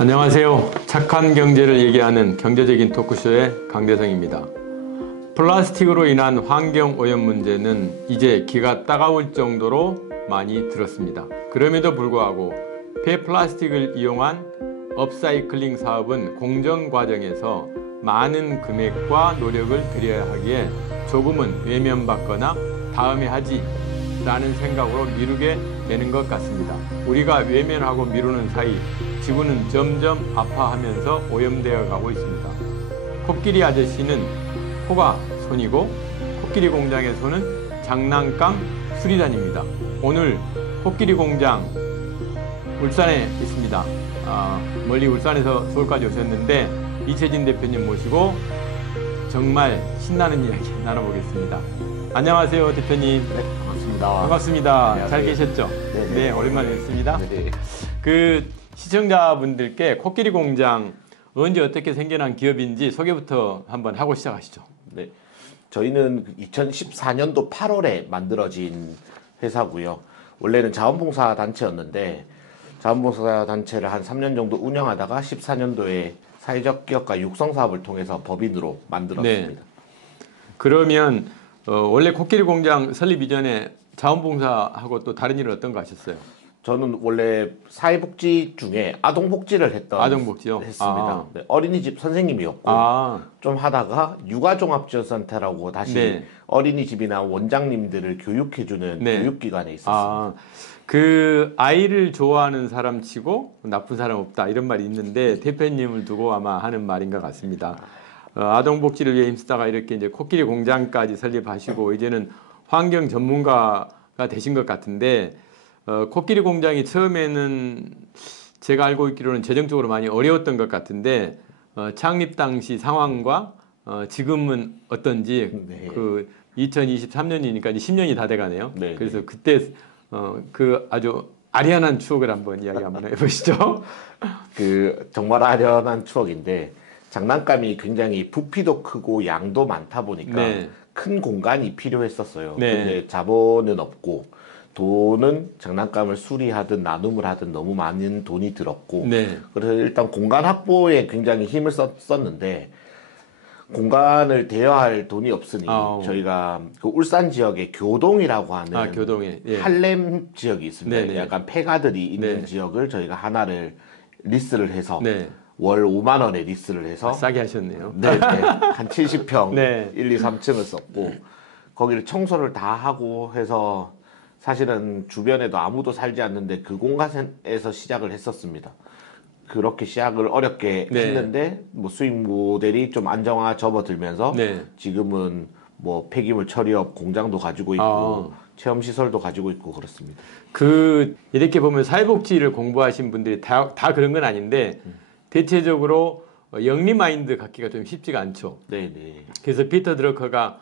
안녕하세요. 착한 경제를 얘기하는 경제적인 토크쇼의 강대성입니다. 플라스틱으로 인한 환경오염 문제는 이제 기가 따가울 정도로 많이 들었습니다. 그럼에도 불구하고 폐플라스틱을 이용한 업사이클링 사업은 공정 과정에서 많은 금액과 노력을 들여야 하기에 조금은 외면받거나 다음에 하지 라는 생각으로 미루게 되는 것 같습니다. 우리가 외면하고 미루는 사이 지구는 점점 아파하면서 오염되어 가고 있습니다. 코끼리 아저씨는 코가 손이고 코끼리 공장의 손은 장난감 수리단입니다. 오늘 코끼리 공장 울산에 있습니다. 멀리 울산에서 서울까지 오셨는데 이채진 대표님 모시고 정말 신나는 이야기 나눠보겠습니다. 안녕하세요, 대표님. 네, 반갑습니다. 반갑습니다. 안녕하세요. 잘 계셨죠? 네, 오랜만에 뵙습니다. 네. 그 시청자분들께 코끼리 공장 언제 어떻게 생겨난 기업인지 소개부터 한번 하고 시작하시죠. 네. 저희는 2014년도 8월에 만들어진 회사고요. 원래는 자원봉사 단체였는데 자원봉사 단체를 한 3년 정도 운영하다가 14년도에 사회적 기업가 육성 사업을 통해서 법인으로 만들었습니다. 네. 그러면 원래 코끼리 공장 설립 이전에 자원봉사하고 또 다른 일은 어떤 거 하셨어요? 저는 원래 사회복지 중에 아동복지를 아동복지요? 했습니다. 네, 어린이집 선생님이었고 좀 하다가 육아종합지원센터라고 다시 네. 어린이집이나 원장님들을 교육해주는 교육기관에 있었습니다. 그 아이를 좋아하는 사람 치고 나쁜 사람 없다 이런 말이 있는데 대표님을 두고 아마 하는 말인 것 같습니다. 아동복지를 위해 힘쓰다가 이렇게 이제 코끼리 공장까지 설립하시고 이제는 환경 전문가가 되신 것 같은데 코끼리 공장이 처음에는 제가 알고 있기로는 재정적으로 많이 어려웠던 것 같은데 창립 당시 상황과 지금은 어떤지 네. 그 2023년이니까 이제 10년이 다 돼가네요. 네, 그래서 그때 그 아주 아련한 추억을 한번 이야기 한번 해보시죠. 그 정말 아련한 추억인데 장난감이 굉장히 부피도 크고 양도 많다 보니까 네. 큰 공간이 필요했었어요. 네. 근데 자본은 없고 돈은 장난감을 수리하든 나눔을 하든 너무 많은 돈이 들었고 네. 그래서 일단 공간 확보에 굉장히 힘을 썼는데 공간을 대여할 돈이 없으니 저희가 그 울산 지역에 교동이라고 하는 교동에 할렘 지역이 있습니다. 네네. 약간 폐가들이 있는 네. 지역을 저희가 하나를 리스를 해서 네. 월 5만 원에 리스를 해서 싸게 하셨네요. 네, 네. 한 70평 네. 1, 2, 3층을 썼고 거기를 청소를 다 하고 해서 사실은 주변에도 아무도 살지 않는데 그 공간에서 시작을 했었습니다. 그렇게 시작을 어렵게 했는데 뭐 수익 모델이 좀 안정화 접어들면서 지금은 뭐 폐기물 처리업 공장도 가지고 있고 체험 시설도 가지고 있고 그렇습니다. 그 이렇게 보면 사회복지를 공부하신 분들이 다 그런 건 아닌데 대체적으로 영리 마인드 갖기가 좀 쉽지가 않죠. 네네. 그래서 피터 드러커가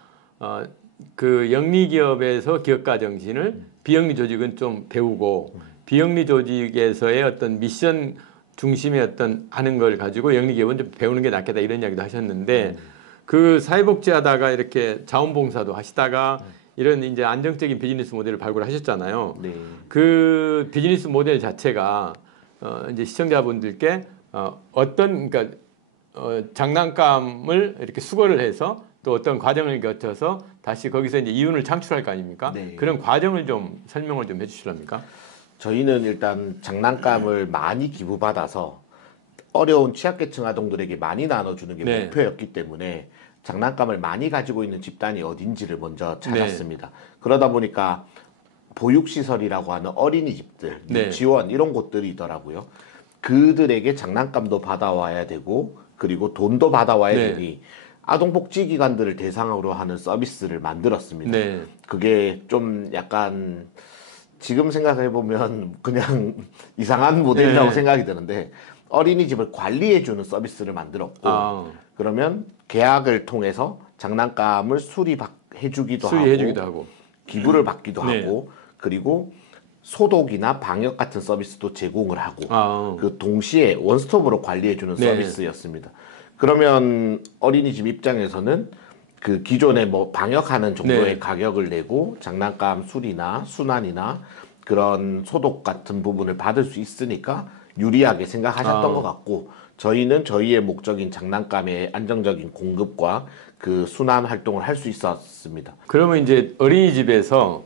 그 영리 기업에서 기업가 정신을 비영리 조직은 좀 배우고 비영리 조직에서의 어떤 미션 중심의 어떤 하는 걸 가지고 영리 기업은 좀 배우는 게 낫겠다 이런 이야기도 하셨는데 그 사회복지 하다가 이렇게 자원봉사도 하시다가 이런 이제 안정적인 비즈니스 모델을 발굴하셨잖아요. 네. 그 비즈니스 모델 자체가 이제 시청자분들께 어떤 그러니까 장난감을 이렇게 수거를 해서 또 어떤 과정을 거쳐서 다시 거기서 이제 이윤을 창출할 거 아닙니까? 네. 그런 과정을 좀 설명을 좀 해주시랍니까? 저희는 일단 장난감을 많이 기부받아서 어려운 취약계층 아동들에게 많이 나눠주는 게 목표였기 때문에 장난감을 많이 가지고 있는 집단이 어딘지를 먼저 찾았습니다. 그러다 보니까 보육시설이라고 하는 어린이집들, 유치원 이런 곳들이 있더라고요. 그들에게 장난감도 받아와야 되고 그리고 돈도 받아와야 되니 아동복지기관들을 대상으로 하는 서비스를 만들었습니다. 그게 좀 약간 지금 생각해보면 그냥 이상한 모델이라고 생각이 드는데 어린이집을 관리해주는 서비스를 만들었고 그러면 계약을 통해서 장난감을 수리해주기도 하고 기부를 받기도 하고 그리고 소독이나 방역 같은 서비스도 제공을 하고 그 동시에 원스톱으로 관리해주는 서비스였습니다. 그러면 어린이집 입장에서는 그 기존에 뭐 방역하는 정도의 가격을 내고 장난감 수리나 순환이나 그런 소독 같은 부분을 받을 수 있으니까 유리하게 생각하셨던 아. 것 같고 저희는 저희의 목적인 장난감의 안정적인 공급과 그 순환 활동을 할 수 있었습니다. 그러면 이제 어린이집에서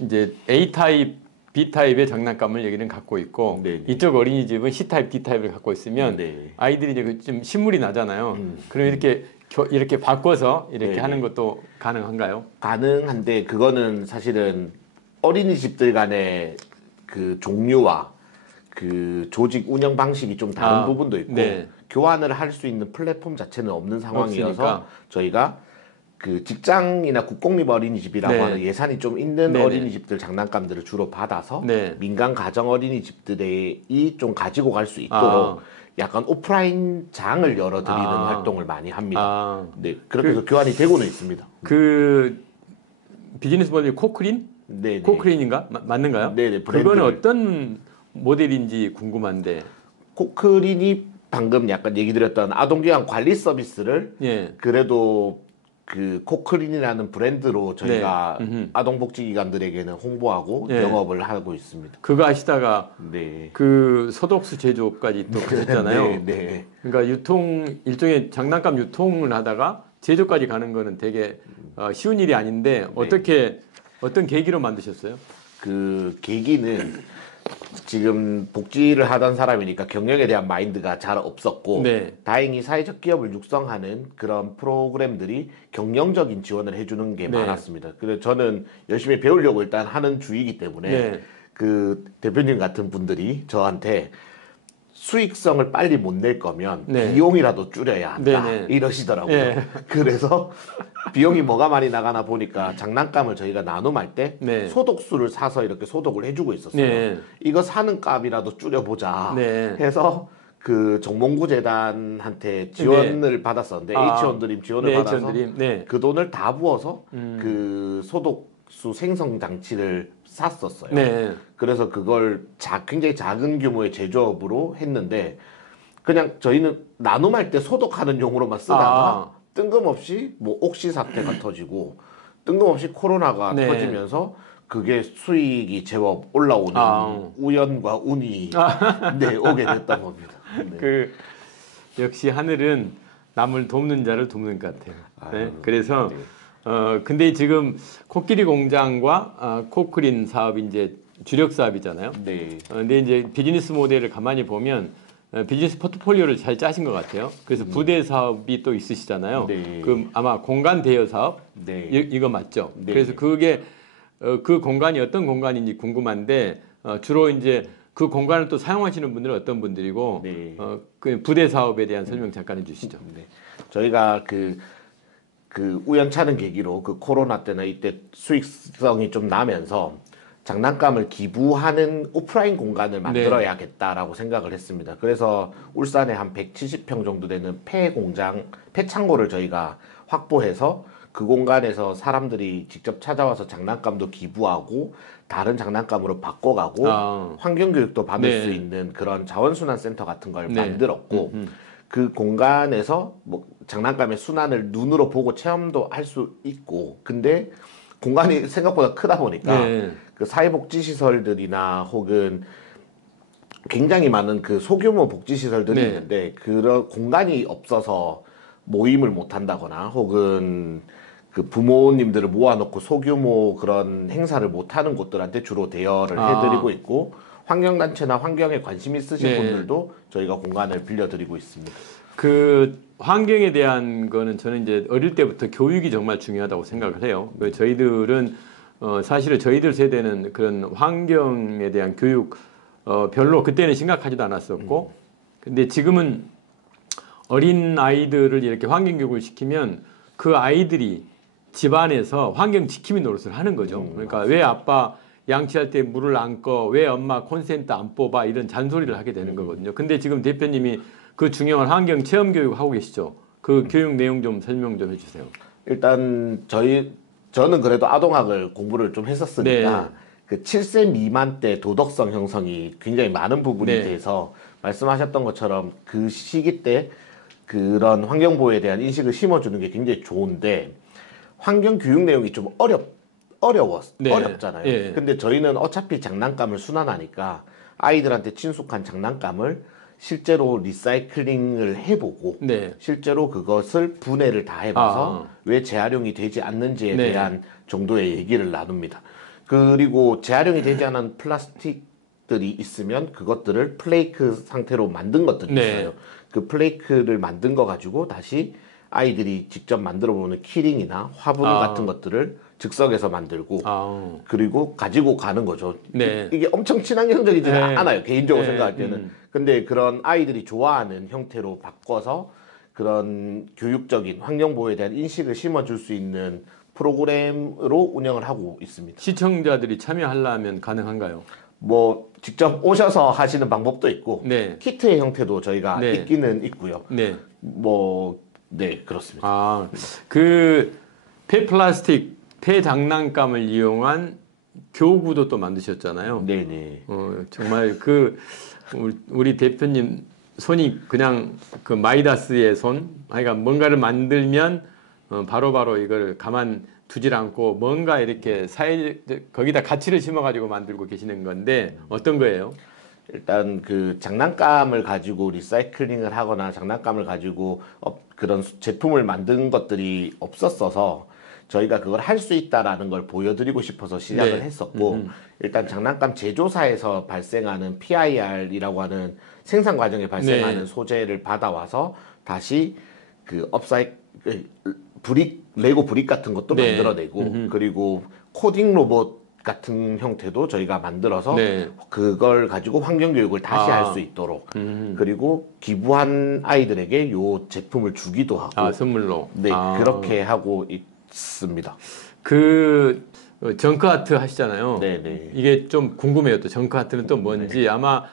이제 A 타입, B 타입의 장난감을 여기는 갖고 있고 네네. 이쪽 어린이집은 C 타입, D 타입을 갖고 있으면 네. 아이들이 이제 좀 신물이 나잖아요. 그럼 이렇게 바꿔서 이렇게 네네. 하는 것도 가능한가요? 가능한데 그거는 사실은 어린이집들 간의 그 종류와 그 조직 운영 방식이 좀 다른 부분도 있고 네. 교환을 할 수 있는 플랫폼 자체는 없는 상황이어서 없으니까. 저희가 그 직장이나 국공립 어린이집이라고 네. 하는 예산이 좀 있는 네네. 어린이집들 장난감들을 주로 받아서 네. 민간 가정 어린이집들이 좀 가지고 갈 수 있도록 약간 오프라인 장을 열어드리는 활동을 많이 합니다. 네, 그렇게 해서 교환이 되고는 있습니다. 그 비즈니스 모델이 코크린? 네, 코크린인가? 맞는가요? 네네. 그거는 어떤 모델인지 궁금한데. 코크린이 방금 약간 얘기 드렸던 아동교양 관리 서비스를 예. 그래도 그 코크린이라는 브랜드로 저희가 네. 아동복지기관들에게는 홍보하고 예. 영업을 하고 있습니다. 그거 하시다가 네. 그 소독수 제조까지 또 하셨잖아요. 네, 네. 그러니까 일종의 장난감 유통을 하다가 제조까지 가는 거는 되게 쉬운 일이 아닌데 어떤 계기로 만드셨어요? 그 계기는 지금 복지를 하던 사람이니까 경영에 대한 마인드가 잘 없었고 네. 다행히 사회적 기업을 육성하는 그런 프로그램들이 경영적인 지원을 해주는 게 네. 많았습니다. 그래서 저는 열심히 배우려고 일단 하는 주이기 때문에 네. 그 대표님 같은 분들이 저한테 수익성을 빨리 못 낼 거면 네. 비용이라도 줄여야 한다 네, 네. 이러시더라고요. 네. 그래서 비용이 뭐가 많이 나가나 보니까 장난감을 저희가 나눔할 때 네. 소독수를 사서 이렇게 소독을 해주고 있었어요. 네. 이거 사는 값이라도 줄여보자 네. 해서 그 정몽구 재단한테 지원을 받았었는데 H원드림 지원을 네, 받아서 H원드림. 네. 그 돈을 다 부어서 그 소독수 생성 장치를 샀었어요. 네. 그래서 그걸 굉장히 작은 규모의 제조업으로 했는데 그냥 저희는 나눔할 때 소독하는 용으로만 쓰다가 뜬금없이 뭐 옥시 사태가 터지고 뜬금없이 코로나가 네. 터지면서 그게 수익이 제법 올라오는 우연과 운이 네, 오게 됐던 겁니다. 네. 그 역시 하늘은 남을 돕는 자를 돕는 것 같아요. 네. 그래서 근데 지금 코끼리 공장과 코크린 사업이 이제 주력 사업이잖아요. 네. 근데 이제 비즈니스 모델을 가만히 보면 비즈니스 포트폴리오를 잘 짜신 것 같아요. 그래서 부대 사업이 또 있으시잖아요. 네. 그 아마 공간 대여 사업 네. 이거 맞죠? 네. 그래서 그게 그 공간이 어떤 공간인지 궁금한데 주로 이제 그 공간을 또 사용하시는 분들은 어떤 분들이고 네. 그 부대 사업에 대한 설명 잠깐 해주시죠. 네. 저희가 그 우연찮은 계기로 그 코로나 때나 이때 수익성이 좀 나면서 장난감을 기부하는 오프라인 공간을 만들어야겠다라고 생각을 했습니다. 그래서 울산에 한 170평 정도 되는 폐창고를 저희가 확보해서 그 공간에서 사람들이 직접 찾아와서 장난감도 기부하고 다른 장난감으로 바꿔가고 환경교육도 받을 수 있는 그런 자원순환센터 같은 걸 만들었고 그 공간에서 뭐 장난감의 순환을 눈으로 보고 체험도 할 수 있고 근데 공간이 생각보다 크다 보니까 그 사회복지시설들이나 혹은 굉장히 많은 그 소규모 복지시설들이 있는데 그런 공간이 없어서 모임을 못 한다거나 혹은 그 부모님들을 모아놓고 소규모 그런 행사를 못 하는 곳들한테 주로 대여를 해드리고 있고 환경단체나 환경에 관심 있으신 분들도 저희가 공간을 빌려드리고 있습니다. 그 환경에 대한 거는 저는 이제 어릴 때부터 교육이 정말 중요하다고 생각을 해요. 저희들은 사실은 저희들 세대는 그런 환경에 대한 교육 별로 그때는 심각하지도 않았었고 근데 지금은 어린 아이들을 이렇게 환경 교육을 시키면 그 아이들이 집안에서 환경 지킴이 노릇을 하는 거죠. 그러니까 왜 아빠 양치할 때 물을 안 꺼, 왜 엄마 콘센트 안 뽑아 이런 잔소리를 하게 되는 거거든요. 근데 지금 대표님이 그 중요한 환경 체험 교육 하고 계시죠. 그 교육 내용 좀 설명 좀 해주세요. 일단 저는 그래도 아동학을 공부를 좀 했었으니까 그 7세 미만 때 도덕성 형성이 굉장히 많은 부분에 대해서 말씀하셨던 것처럼 그 시기 때 그런 환경보호에 대한 인식을 심어주는 게 굉장히 좋은데 환경 교육 내용이 좀 어렵잖아요. 근데 저희는 어차피 장난감을 순환하니까 아이들한테 친숙한 장난감을 실제로 리사이클링을 해보고 네. 실제로 그것을 분해를 다 해봐서 왜 재활용이 되지 않는지에 네. 대한 정도의 얘기를 나눕니다. 그리고 재활용이 되지 않은 플라스틱들이 있으면 그것들을 플레이크 상태로 만든 것들이 네. 있어요. 그 플레이크를 만든 거 가지고 다시 아이들이 직접 만들어 보는 키링이나 화분 같은 것들을 즉석에서 만들고 그리고 가지고 가는 거죠. 네. 이게 엄청 친환경적이지는 네. 않아요. 개인적으로 네. 생각할 때는. 근데 그런 아이들이 좋아하는 형태로 바꿔서 그런 교육적인 환경보호에 대한 인식을 심어줄 수 있는 프로그램으로 운영을 하고 있습니다. 시청자들이 참여하려면 가능한가요? 뭐 직접 오셔서 하시는 방법도 있고 네. 키트의 형태도 저희가 네. 있기는 있고요. 네. 뭐 네, 그렇습니다. 아, 그 폐플라스틱, 폐장난감을 이용한 교구도 또 만드셨잖아요. 네네. 정말 우리 대표님 손이 그냥 그 마이다스의 손, 그러니까 뭔가를 만들면 바로바로 이걸 가만 두질 않고 뭔가 이렇게 거기다 가치를 심어가지고 만들고 계시는 건데 어떤 거예요? 일단 그 장난감을 가지고 리사이클링을 하거나 장난감을 가지고 그런 제품을 만든 것들이 없었어서 저희가 그걸 할 수 있다라는 걸 보여드리고 싶어서 시작을 했었고 일단 장난감 제조사에서 발생하는 PIR이라고 하는 생산 과정에 발생하는 소재를 받아와서 다시 그 레고 브릭 같은 것도 만들어내고 그리고 코딩 로봇 같은 형태도 저희가 만들어서 그걸 가지고 환경교육을 다시 할 수 있도록 그리고 기부한 아이들에게 요 제품을 주기도 하고 선물로 네 그렇게 하고 있습니다. 정크 아트 하시잖아요. 네네. 이게 좀 궁금해요. 또 정크 아트는 또 뭔지 아마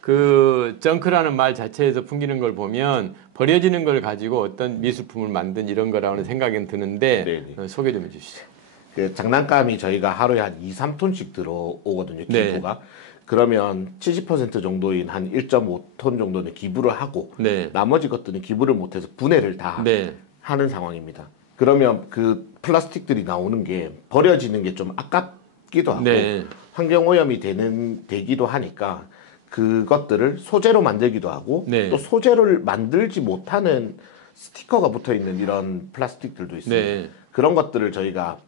그 정크라는 말 자체에서 풍기는 걸 보면 버려지는 걸 가지고 어떤 미술품을 만든 이런 거라는 생각이 드는데 소개 좀 해주시죠. 그 장난감이 저희가 하루에 한 2, 3톤씩 들어오거든요. 기부가. 그러면 70% 정도인 한 1.5톤 정도는 기부를 하고 나머지 것들은 기부를 못해서 분해를 다 하는 상황입니다. 그러면 그 플라스틱들이 나오는 게 버려지는 게 좀 아깝기도 하고 환경오염이 되기도 하니까 그것들을 소재로 만들기도 하고 또 소재를 만들지 못하는 스티커가 붙어있는 이런 플라스틱들도 있습니다. 그런 것들을 저희가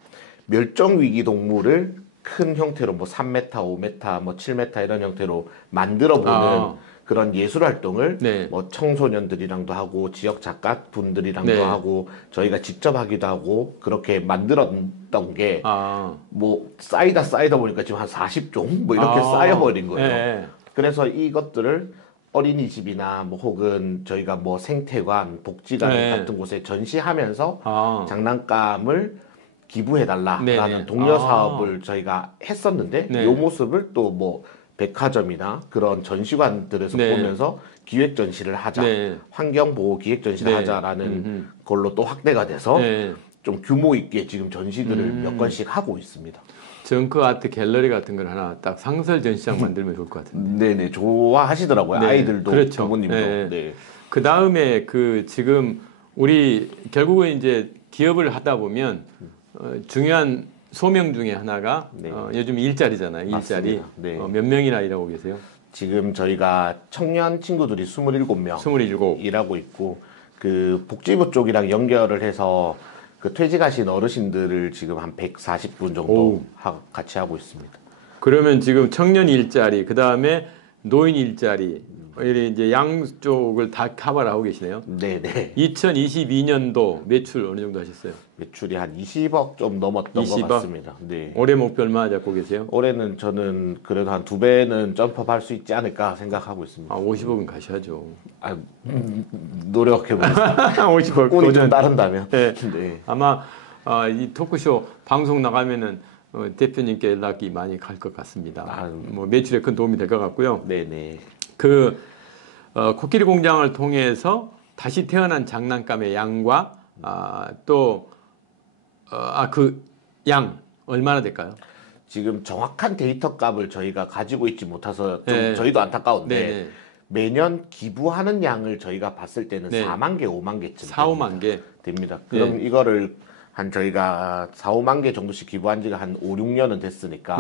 멸종위기 동물을 큰 형태로 뭐 3m, 5m, 뭐 7m 이런 형태로 만들어보는 그런 예술 활동을 뭐 청소년들이랑도 하고 지역 작가 분들이랑도 하고 저희가 직접 하기도 하고 그렇게 만들었던 게 뭐 쌓이다 보니까 지금 한 40종 뭐 이렇게 쌓여버린 거예요. 그래서 이것들을 어린이집이나 뭐 혹은 저희가 뭐 생태관, 복지관 같은 곳에 전시하면서 장난감을 기부해달라라는 독려 사업을 저희가 했었는데 이 모습을 또 뭐 백화점이나 그런 전시관들에서 보면서 기획 전시를 하자, 환경보호 기획 전시를 하자라는 걸로 또 확대가 돼서 좀 규모 있게 지금 전시들을 몇 건씩 하고 있습니다. 정크 아트 갤러리 같은 걸 하나 딱 상설 전시장 만들면 좋을 것 같은데. 네네, 좋아하시더라고요. 아이들도 그렇죠. 부모님도. 그 다음에 지금 우리 결국은 이제 기업을 하다 보면 중요한 소명 중에 하나가 요즘 일자리잖아요. 일자리. 몇 명이나 일하고 계세요? 지금 저희가 청년 친구들이 27명 일하고 있고 그 복지부 쪽이랑 연결을 해서 그 퇴직하신 어르신들을 지금 한 140분 정도 같이 하고 있습니다. 그러면 지금 청년 일자리, 그 다음에 노인 일자리, 이제 양쪽을 다 커버를 하고 계시네요. 네네. 2022년도 매출 어느 정도 하셨어요? 매출이 한 20억 좀 넘었던 20억? 것 같습니다. 네. 올해 목표 얼마 잡고 계세요? 올해는 저는 그래도 한 2배는 점프업 할 수 있지 않을까 생각하고 있습니다. 50억은 가셔야죠. 노력해보겠습니다. 50억 운이 좀 따른다면. 아마 이 토크쇼 방송 나가면은 대표님께 연락이 많이 갈 것 같습니다. 뭐 매출에 큰 도움이 될 것 같고요. 네네. 코끼리 공장을 통해서 다시 태어난 장난감의 양과 양 얼마나 될까요? 지금 정확한 데이터 값을 저희가 가지고 있지 못해서 좀 저희도 안타까운데 매년 기부하는 양을 저희가 봤을 때는 4만 개, 5만 개쯤 4, 5만 개 됩니다. 그럼 이거를 저희가 4, 5만 개 정도씩 기부한 지가 한 5, 6년은 됐으니까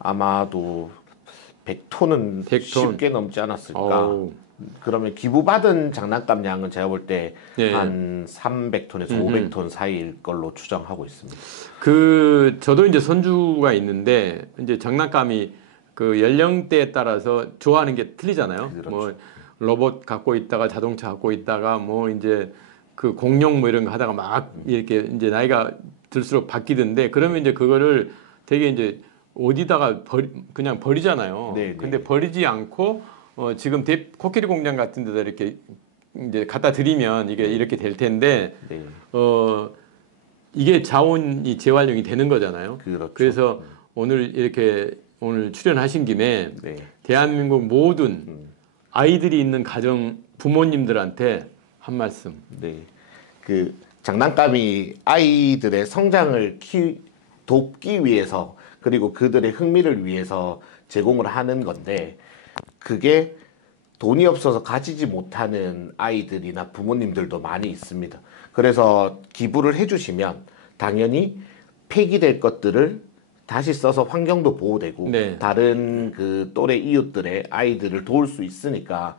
아마도 100톤은 100톤. 쉽게 넘지 않았을까. 어우. 그러면 기부받은 장난감 양은 제가 볼 때 예. 한 300톤에서 500톤 사이일 걸로 추정하고 있습니다. 저도 이제 손주가 있는데 이제 장난감이 그 연령대에 따라서 좋아하는 게 틀리잖아요. 그렇죠. 뭐 로봇 갖고 있다가 자동차 갖고 있다가 뭐 이제 그 공룡 뭐 이런 거 하다가 막 이렇게 이제 나이가 들수록 바뀌던데 그러면 이제 그거를 되게 이제 어디다가 그냥 버리잖아요. 네, 근데 네. 버리지 않고 지금 코끼리 공장 같은 데다 이렇게 이제 갖다 드리면 이게 이렇게 될 텐데 네. 이게 자원이 재활용이 되는 거잖아요. 그렇죠. 그래서 오늘 이렇게 오늘 출연하신 김에 네. 대한민국 모든 아이들이 있는 가정 부모님들한테 한 말씀. 네. 그 장난감이 아이들의 성장을 돕기 위해서 그리고 그들의 흥미를 위해서 제공을 하는 건데 그게 돈이 없어서 가지지 못하는 아이들이나 부모님들도 많이 있습니다. 그래서 기부를 해주시면 당연히 폐기될 것들을 다시 써서 환경도 보호되고 네. 다른 그 또래 이웃들의 아이들을 도울 수 있으니까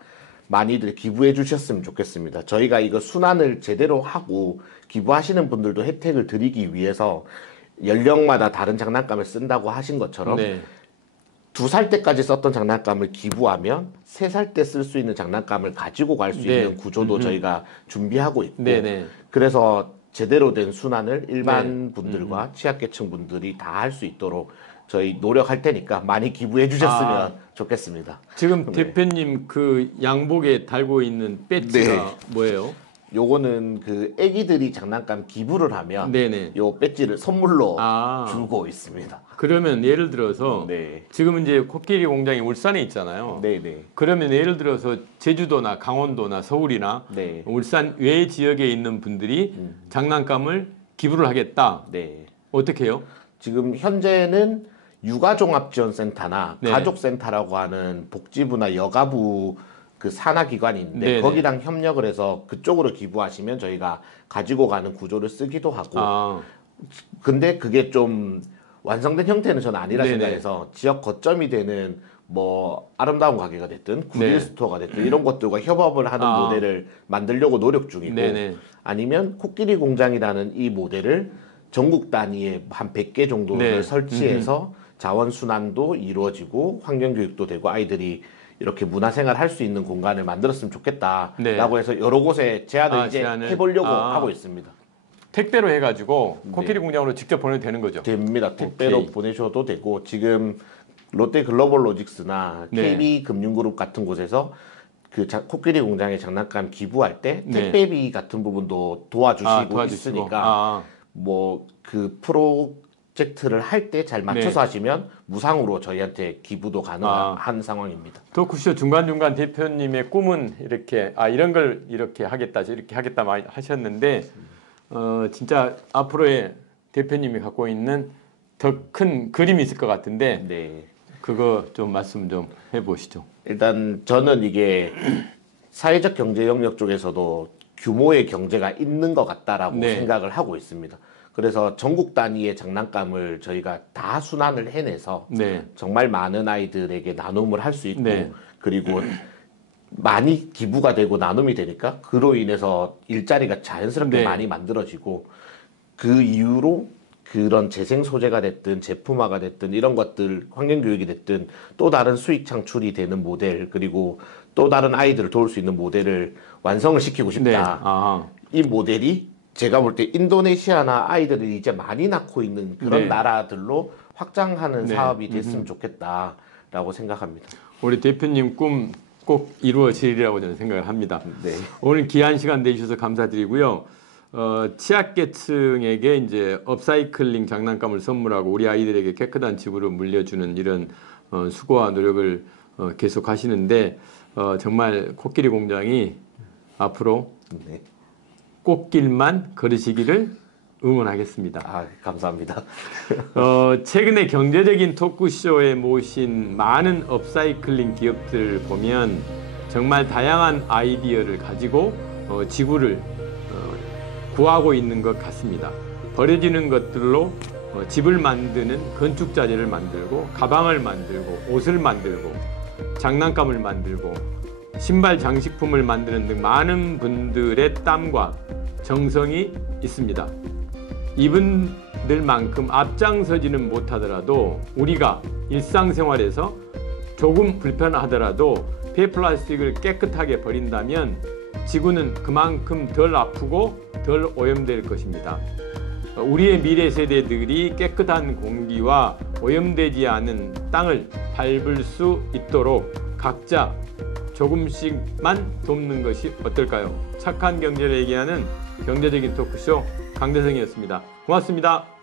많이들 기부해 주셨으면 좋겠습니다. 저희가 이거 순환을 제대로 하고 기부하시는 분들도 혜택을 드리기 위해서 연령마다 다른 장난감을 쓴다고 하신 것처럼 네. 2살 때까지 썼던 장난감을 기부하면 3살 때 쓸 수 있는 장난감을 가지고 갈 수 네. 있는 구조도 저희가 준비하고 있고 네네. 그래서 제대로 된 순환을 일반 분들과 취약계층 분들이 다 할 수 있도록 저희 노력할 테니까 많이 기부해 주셨으면 좋겠습니다. 지금 대표님 그 양복에 달고 있는 배지가 뭐예요? 요거는 그 애기들이 장난감 기부를 하면 네네. 요 배지를 선물로 아. 주고 있습니다. 그러면 예를 들어서 네. 지금 이제 코끼리 공장이 울산에 있잖아요. 네네. 그러면 예를 들어서 제주도나 강원도나 서울이나 네. 울산 외 지역에 있는 분들이 장난감을 기부를 하겠다. 네. 어떻게 해요? 지금 현재는 육아종합지원센터나 네. 가족센터라고 하는 복지부나 여가부 그 산하기관이 있는데 네네. 거기랑 협력을 해서 그쪽으로 기부하시면 저희가 가지고 가는 구조를 쓰기도 하고 아, 근데 그게 좀 완성된 형태는 저는 아니라 네네. 생각해서 지역 거점이 되는 뭐 아름다운 가게가 됐든 구릴 네. 스토어가 됐든 이런 것들과 협업을 하는 아. 모델을 만들려고 노력 중이고 네네. 아니면 코끼리 공장이라는 이 모델을 전국 단위에 한 100개 정도를 네. 설치해서 자원 순환도 이루어지고 환경 교육도 되고 아이들이 이렇게 문화생활 할 수 있는 공간을 만들었으면 좋겠다라고 네. 해서 여러 곳에 제안을 이제 제안을. 해보려고 아. 하고 있습니다. 택배로 해가지고 코끼리 공장으로 직접 보내도 되는 거죠? 됩니다. 택배로 오케이. 보내셔도 되고 지금 롯데 글로벌 로직스나 네. KB 금융그룹 같은 곳에서 그 코끼리 공장에 장난감 기부할 때 네. 택배비 같은 부분도 도와주시고 도와주시고. 있으니까 아, 뭐 그 프로젝트를 할 때 잘 맞춰서 하시면 무상으로 저희한테 기부도 가능한 상황입니다. 토크쇼 중간중간 대표님의 꿈은 이렇게 이런 걸 이렇게 하겠다 저렇게 하겠다 많이 하셨는데 진짜 앞으로의 대표님이 갖고 있는 더 큰 그림이 있을 것 같은데 네. 그거 좀 말씀 좀 해보시죠. 일단 저는 이게 사회적 경제 영역 쪽에서도 규모의 경제가 있는 것 같다라고 네. 생각을 하고 있습니다. 그래서 전국 단위의 장난감을 저희가 다 순환을 해내서 네. 정말 많은 아이들에게 나눔을 할 수 있고 네. 그리고 많이 기부가 되고 나눔이 되니까 그로 인해서 일자리가 자연스럽게 네. 많이 만들어지고 그 이후로 그런 재생 소재가 됐든 제품화가 됐든 이런 것들 환경교육이 됐든 또 다른 수익 창출이 되는 모델 그리고 또 다른 아이들을 도울 수 있는 모델을 완성을 시키고 싶다. 네. 아, 이 모델이 제가 볼 때 인도네시아나 아이들이 이제 많이 낳고 있는 그런 네. 나라들로 확장하는 네. 사업이 됐으면 좋겠다라고 생각합니다. 우리 대표님 꿈 꼭 이루어지리라고 저는 생각을 합니다. 네. 오늘 귀한 시간 내주셔서 감사드리고요. 취약계층에게 이제 업사이클링 장난감을 선물하고 우리 아이들에게 깨끗한 집으로 물려주는 이런 수고와 노력을 계속 하시는데 정말 코끼리 공장이 앞으로 네. 꽃길만 걸으시기를 응원하겠습니다. 감사합니다. 최근에 경제적인 토크쇼에 모신 많은 업사이클링 기업들 보면 정말 다양한 아이디어를 가지고 지구를 구하고 있는 것 같습니다. 버려지는 것들로 집을 만드는 건축자재를 만들고 가방을 만들고 옷을 만들고 장난감을 만들고 신발 장식품을 만드는 등 많은 분들의 땀과 정성이 있습니다. 이분들만큼 앞장서지는 못하더라도 우리가 일상생활에서 조금 불편하더라도 폐플라스틱을 깨끗하게 버린다면 지구는 그만큼 덜 아프고 덜 오염될 것입니다. 우리의 미래 세대들이 깨끗한 공기와 오염되지 않은 땅을 밟을 수 있도록 각자 조금씩만 돕는 것이 어떨까요? 착한 경제를 얘기하는 경제적인 토크쇼 강대성이었습니다. 고맙습니다.